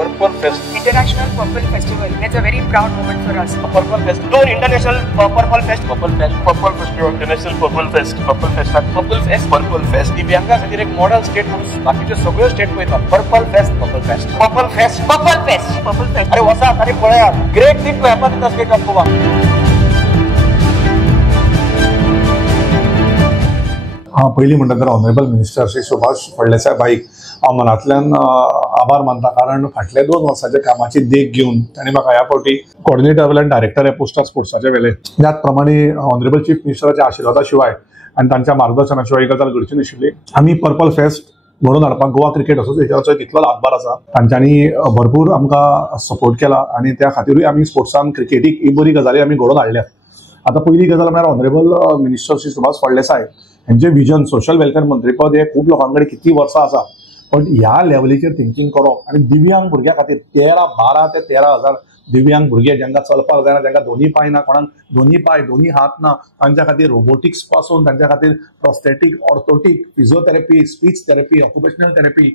Purple Fest. International Purple Festival. It's a very proud moment for us. Purple Fest. Tour International Purple Fest. Purple Fest. Purple Festival. International Purple Fest. Purple Fest. Purple Fest. Purple Fest. Divyanga खातीर एक model state म्हणून बाकीचे सगळे state पळयतात. Purple Fest. Purple Fest. Purple Fest. Purple Fest. Purple Fest. अरे वसात अरे पळयात. Great thing to happen in the state of Goa. पहिली म्हणटा तर honourable minister Shri Subhash Phaldesai hike मनांतल्यान आभार मानता, कारण फाटल्या 2 वर्सांच्या कामाची देख घेवन तांणी म्हाका ह्या फावटी कोऑर्डिनेटर वेल्यान डायरेक्टर ह्या पोस्टार स्पोर्ट्साचे वेले. त्याच प्रमाणे ऑनरेबल चीफ मिनिस्टराच्या आशिर्वादा शिवाय आनी तांच्या मार्गदर्शना शिवाय ही गजाल घडची नाशिल्ली. आमी पर्पल फेस्ट घडोवन हाडपाक गोवा क्रिकेट असोसिएशनाचो कितलो हातभार आसा, तांच्यांनी भरपूर आमकां सपोर्ट केला आनी त्या खातीरूय आमी स्पोर्ट्सान क्रिकेटीक ही बरी गजाली आमी घडोवन हाडल्यात. आता पहिली गजाल म्हळ्यार ऑनरेबल मिनिस्टर श्री सुभाष फळदेसाय हेंचे विजन सोशल वेलफेअर मंत्रीपद हे खूब लोकांकडे कितली वर्सां आसा, पण ह्या लेवलीचेर थिंकींग करप आनी दिव्यांग भुरग्यां खातीर 12 ते 13,000 दिव्यांग भुरगे ज्यांका चलपाक जायना, ज्यांका दोन्ही पाय ना, कोणाक दोन्ही पाय दोन्ही हात ना, तांच्या खातीर रोबोटिक्स पासून तांच्या खातीर prosthetic, orthotic, physiotherapy, speech therapy, occupational therapy,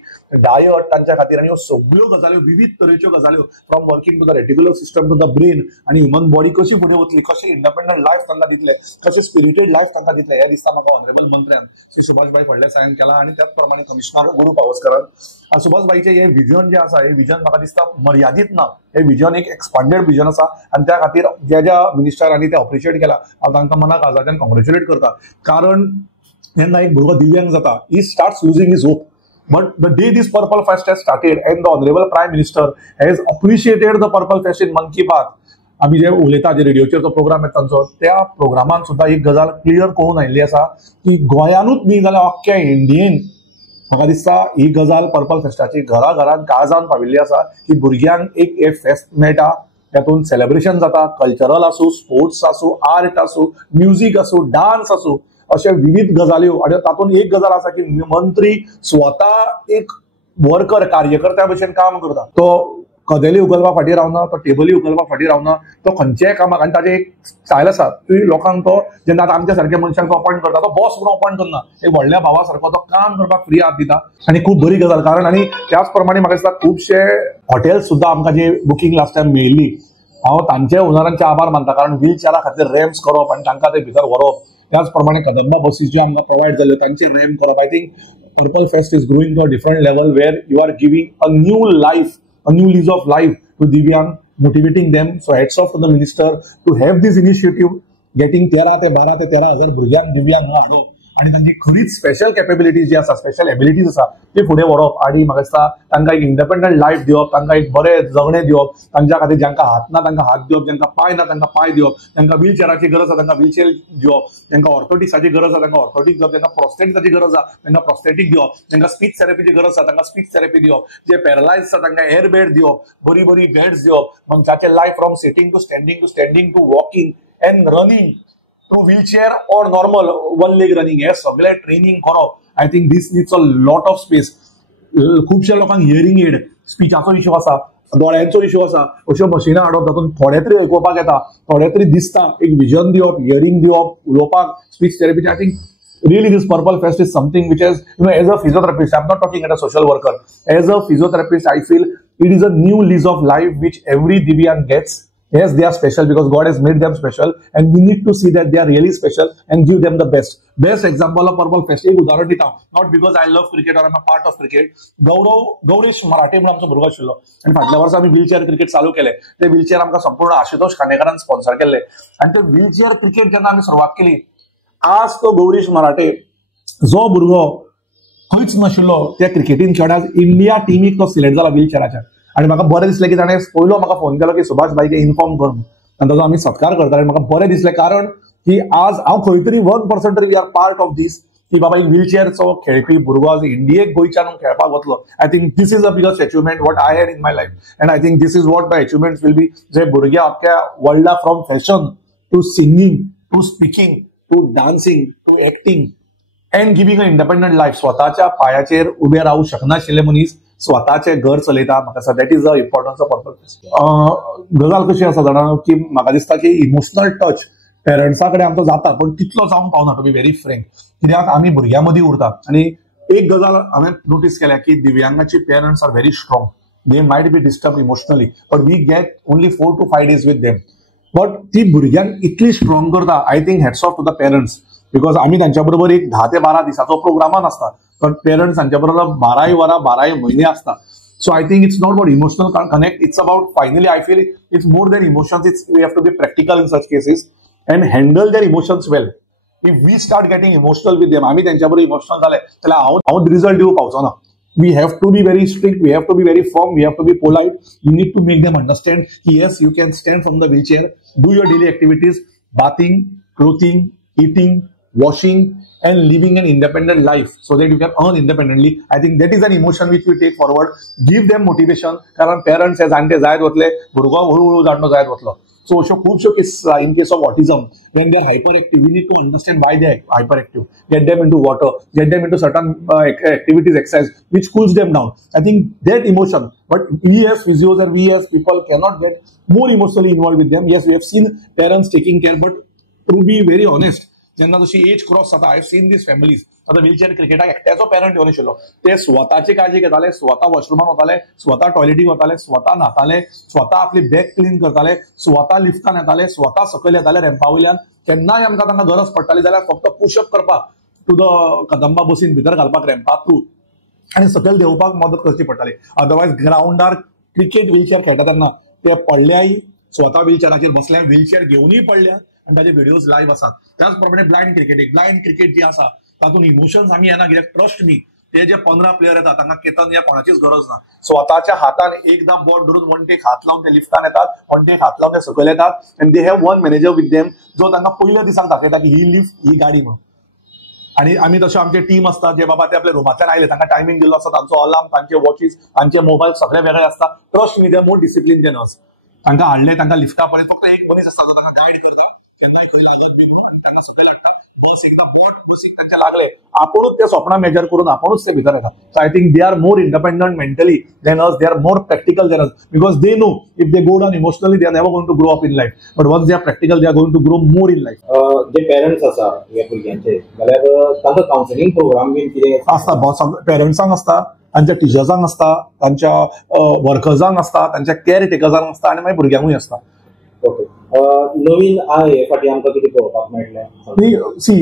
diet तांच्या खातीर आनी ह्यो सगळ्यो गजाल्यो विविध तरेच्यो गजाल्यो from working to the reticular system to the brain आनी ह्युमन बॉडी कशी फुडें वतली, कशी इंडिपेंडंट लायफ तांकां दितले, कशें स्पिरिटेड लायफ तांकां दितले, हे दिसता म्हाका ऑनरेबल मंत्र्यान श्री सुभाषभाई फळदेसायान केला. आनी त्याच प्रमाणे कमिशनर गुरू पावसकरान सुभाषभाईचे हे विजन जे आसा, हे विजन म्हाका दिसता मर्यादित ना, हे विजन एक एक्सपांडेड विजन आसा आनी त्या खातीर ज्या मिनिस्टरांनी ते अप्रिशिएट केला हांव तांकां मना काळजाच्यान कॉंग्रॅच्युलेट करता. कारण जेन्ना एक भुरगो दिव्यांग जाता, he starts losing his hope. But the day this Purple Fest has started and the Honorable Prime Minister has appreciated the Purple Fest in मन की बात, आम्ही जे उलयता जे रेडिओचेर प्रोग्राम येता तांचो, त्या प्रोग्रामान सुद्धा एक गजाल क्लियर करून आयिल्ली आसा की गोंयानूच न्ही जाल्यार अख्ख्या इंडियेन म्हाका दिसता ही गजाल पर्पल फेस्टाची घराघरांत काळजान पाविल्ली आसा की भुरग्यांक एक हे फेस्ट मेळटा, त्यातून सेलिब्रेशन जाता, कल्चरल आसूं, स्पोर्ट्स आसूं, आर्ट आसूं, म्युझिक आसूं, डान्स आसूं, अशे विविध गजाल्यो. आनी तातूंत एक गजाल आसा की मंत्री स्वता एक वर्कर कार्यकर्त्या भशेन काम करता. तो कदेली उखलपाक फाटीं रावना, तो टेबली उखलपाक फाटीं रावना, तो खंयच्याय कामाक, आनी ताजें एक स्टायल आसा की लोकांक तो जेन्ना आतां आमच्या सारक्या मनशांक तो अपॉयंट करता, तो बॉस म्हणून अपॉयंट करना, एक व्हडल्या भावा सारको तो काम करपाक फ्री हात दिता आनी खूब बरी गजाल. कारण आनी त्याच प्रमाणे म्हाका दिसता खुबशे हॉटेल्स सुद्दां आमकां जे बुकींग लास्ट टायम मेळिल्ली, हांव तांचे ओनरांचे आभार मानता, कारण व्हीलचेअरा खातीर रॅम्प्स करप आनी तांकां ते भितर व्हरप, त्याच प्रमाणे कदंबा बसीस ज्यो आमकां प्रोवायड जाल्यो तांचे रॅम्प करप. I think purple fest is growing to a different level where you are giving a new life, a new lease of life to Divyang, motivating them. So hats off to the minister to have this initiative, getting 13 ते 12 ते 13,000 भुरग्यांक दिव्यांग हाडप आणि तांची खरीच special capabilities जी आसा, special abilities आसा ती फुडें व्हरप आनी म्हाका दिसता तांकां एक इंडिपेंडंट लायफ दिवप, तांकां एक बरें जगणें दिवप, तांच्या खातीर जांकां हात ना तांकां हात दिवप, जांकां पाय ना तांकां पाय दिवप, जांकां व्हीलचेअराची गरज आसा तांकां व्हीलचेअर दिवप, जांकां ऑर्थोटिक्साची गरज आसा तांकां ऑर्थोटिक्स दिवप, जांकां प्रोस्थेटिक्साची गरज आसा तांकां प्रोस्थेटिक दिवप, जांकां स्पीच थेरपीची गरज आसा तांकां स्पीच थेरपी दिवप, जे पॅरलायज आसा तांकां एअर बेड दिवप, बरी बरी बेड्स दिवप, मनशाचें life from sitting to walking and running to wheelchair और नॉर्मल वन लेग रनिंग, हे सगळे ट्रेनिंग करप. I think this needs a lot of space. खुबशा लोकांक हियरिंग एड, स्पीचाचो इश्यू आसा, दोळ्यांचो इश्यू आसा, अश्यो मशिनां हाडप तातूंत थोडे तरी आयकुपाक येता, थोडे तरी दिसता, एक विजन दिवप, हियरिंग दिवप, उलोवपाक, स्पीच थेरपीचे. I think really this Purple Fest is something which is, as a physiotherapist, I'm not talking as a social worker, as a physiotherapist I feel it is a new lease of life which every Divyang gets. Yes, they are special because God has made them special and we need to see that they are really special and give them the best. Best example of Purple Fest, एक उदाहरण दिता, not because I love cricket or I'm a part of cricket. Gauresh मराठे म्हणून आमचो भुरगो आशिल्लो आनी फाटल्या वर्सा आमी व्हीलचेअर क्रिकेट चालू केले. ते व्हीलचेअर आमकां संपूर्ण आशुतोष खांडेकरान स्पॉन्सर केल्ले आनी ते व्हीलचेअर क्रिकेट जेन्ना आमी सुरवात केली, आज तो गौरीश मराठे जो भुरगो खंयच नाशिल्लो त्या क्रिकेटीन खेळटा, आज इंडिया टिमीक तो सिलेक्ट जाला व्हीलचेअराच्या. आणि म्हाका बरें दिसलें की ताणें पयलो म्हाका फोन केलो की सुभाष भाईके इन्फॉर्म कर, आनी ताजो आमी सत्कार करता. आनी म्हाका बरें दिसलें कारण की आज हांव खंय तरी 1% तरी we R part of these, की बाबा एक व्हीलचेअरचो खेळपी भुरगो आज इंडियेक गोंयच्यान खेळपाक वतलो. I think this is a biggest achievement what I had in my life and I think this is what the achievements will be. जे भुरगे अख्ख्या वर्ल्डा from fashion to singing to speaking to dancing to acting and giving a independent life, स्वताच्या पायाचेर उबे रावू शकनाशिल्ले मनीस स्वताचे घर चलयता. म्हाका दिसता that is the importance of purple fest. गजाल कशी आसा जाणा की म्हाका दिसता की इमोशनल टच पेरंट्सा कडेन आमचो जाता पण तितलो जावंक पावना, टू बी व्हेरी फ्रँक, कित्याक आमी भुरग्यां मदीं उरता. आनी एक गजाल हांवें नोटीस केल्या की दिव्यांगाची parents are very strong. they might be disturbed emotionally, but we get only 4 to 5 days with them. But ती भुरग्यांक इतली स्ट्रॉंग करता. I think hats off to the parents, because आम्ही त्यांच्या बरोबर एक 10 ते 12 दिसाचो प्रोग्रामान असता, पण पेरंट्स त्यांच्या बरोबर 12 वरां 12 महिने असता. So I think it's not about emotional connect. It's about, finally, I feel it's more than emotions. We have to be practical in such cases and handle their emotions well. If we start getting emotional with them, आम्ही त्यांच्याबरोबर emotional झाले, त्याला हांव result दिवूंक पावचो ना. We have to be very strict. We have to be very firm. We have to be polite. You need to make them understand. Yes, you can stand from the wheelchair, do your daily activities, bathing, clothing, eating, washing, and living an independent life so that you can earn independently. I think that is an emotion which we take forward. Give them motivation. कारण parents हे जाणटे जायत वतले, भुरगो हळूहळू जाणटो जायत वतलो. So खुबश्यो in case of autism, when they are hyperactive, we need to understand why they are hyperactive. Get them into water, get them into certain activities, exercise, which cools them down. I think that emotion, but we as physios or we as people cannot get more emotionally involved with them. Yes, we have seen parents taking care, but to be very honest, जेन्ना जशी age cross जाता, I seen this families. आता wheelchair क्रिकेटाक एकट्याचो parent येवन आशिल्लो, ते स्वताची काळजी घेताले, स्वता वॉशरुमान वताले, स्वता टॉयलेटीक वताले, स्वता न्हाताले, स्वता आपली बॅग क्लीन करताले, स्वता लिफ्टान येताले, स्वता सकयल येताले रॅम्पा वयल्यान. केन्नाय आमकां तांकां गरज पडटाली जाल्यार फक्त पुशअप करपाक टू द कदंबा बसीन भितर घालपाक रॅम्पा थ्रू आनी सकयल देंवपाक मदत करची पडटाली. अदरवायज ग्राउंडार क्रिकेट व्हीलचेअर खेळटा तेन्ना ते पडल्याय, स्वता व्हीलचेअराचेर बसल्या, व्हीलचेअर घेवनूय पडल्या, आणि ताजे व्हिडिओज लाईव्ह असतात. त्याचप्रमाणे ब्लाइंड क्रिकेट जी आसा तातूंत इमोशन्स आमी येना, कित्याक ट्रस्ट मी, ते जे 15 प्लेयर येतात तांकां केतन या कोणाचीच गरज ना. स्वताच्या हातान एकदा बोट धरून वणटेक हात लावन ते लिफ्टान येतात, वणटेक हात लावन ते सकयल येतात, आनी they have one manager with them जो तांकां पयल्या दिसाक दाखयता की ही लिफ्ट, ही गाडी म्हणून. आणि आमी तशें आमचे टीम असतात जे बाबा ते आपल्या रुमांतल्यान आयले, तांकां टायमींग दिल्लो आसता, तांचो अलार्म, तांचे वॉचीस, तांचे मोबायल सगळे वेगळे असता. ट्रस्ट मी, दे मोर डिसिप्लीन देन अस. तांकां हाडले, तांकां लिफ्टा पर्यंत फक्त एक मनीस आसता जो तांकां गायड करता, केन्नाय खंय लागत बी म्हणून, आणि तांकां सकयल हाडटा. बस एकदा बोट बसीक तांचे लागले, आपुणूच ते स्वप्नां मेजर करून आपुणूच ते भितर येतात. So I think they are more independent mentally than us, they are more practical than us, because they know if they go down emotionally they are never going to grow up in life, but once they are practical they are going to grow more in life. जे parents आसा ह्या भुरग्यांचे, जाल्यार तांकां कावन्सिलिंग programme बी कितें आसता? पेरंट्सांक आसता, तांच्या टिचर्सांक आसता, तांच्या वर्कर्सांक आसता, तांच्या केअर टेकर्सांक आसता, आनी मागीर भुरग्यांकूय आसता. ओके. नवीन हे फाटी आमकां कितें पळोवपाक मेळटलें? See,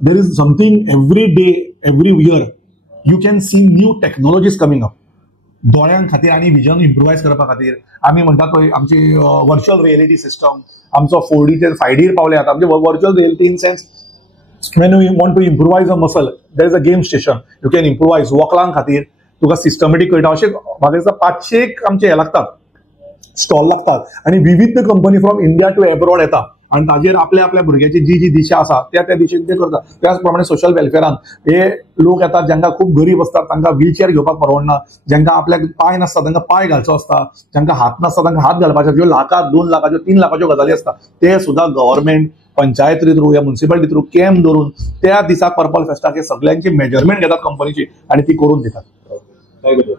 there is something every day, every year you can see new technologies coming up. दोळ्यां खातीर आनी विजन इम्प्रुवायज करपा खातीर आमी म्हणटात पळय आमची व्हर्च्युअल रियलिटी सिस्टम, आमचो 4D ते 5D पावले आतां. आमचे virtual reality in sense when you want to improvise a muscle, there is a game station. You can improvise. वॉकलांक खातीर तुका सिस्टमॅटीक कळटा. अशें म्हाका दिसता 500 आमचे हे लागतात, स्टॉल लागतात, आणि विविध company from India to abroad येता, आणि ताजेर आपल्या आपल्या भुरग्याची जी जी दिशा आसा त्या दिशेन ते करतात. त्याचप्रमाणे सोशल वेलफेअरान हे लोक येतात ज्यांना खूप गरीब असतात, तांकां व्हीलचेअर घेवपाक परवडना, ज्यांका आपल्याक पाय नासता तांकां पाय घालचो असता, ज्यांका हात नासता तांकां हात घालपाचे, ज्यो लाखां 2 लाखाच्यो 3 लाखाच्यो गजाली असतात ते सुद्धा गव्हर्नमेंट पंचायती थ्रू या म्युन्सिपालिटी थ्रू कॅम्प धरून त्या दिसाक पर्पल फेस्टाक हे सगळ्यांची मेजरमेंट घेतात कंपनीची आणि ती करून दितात. थँक्यू.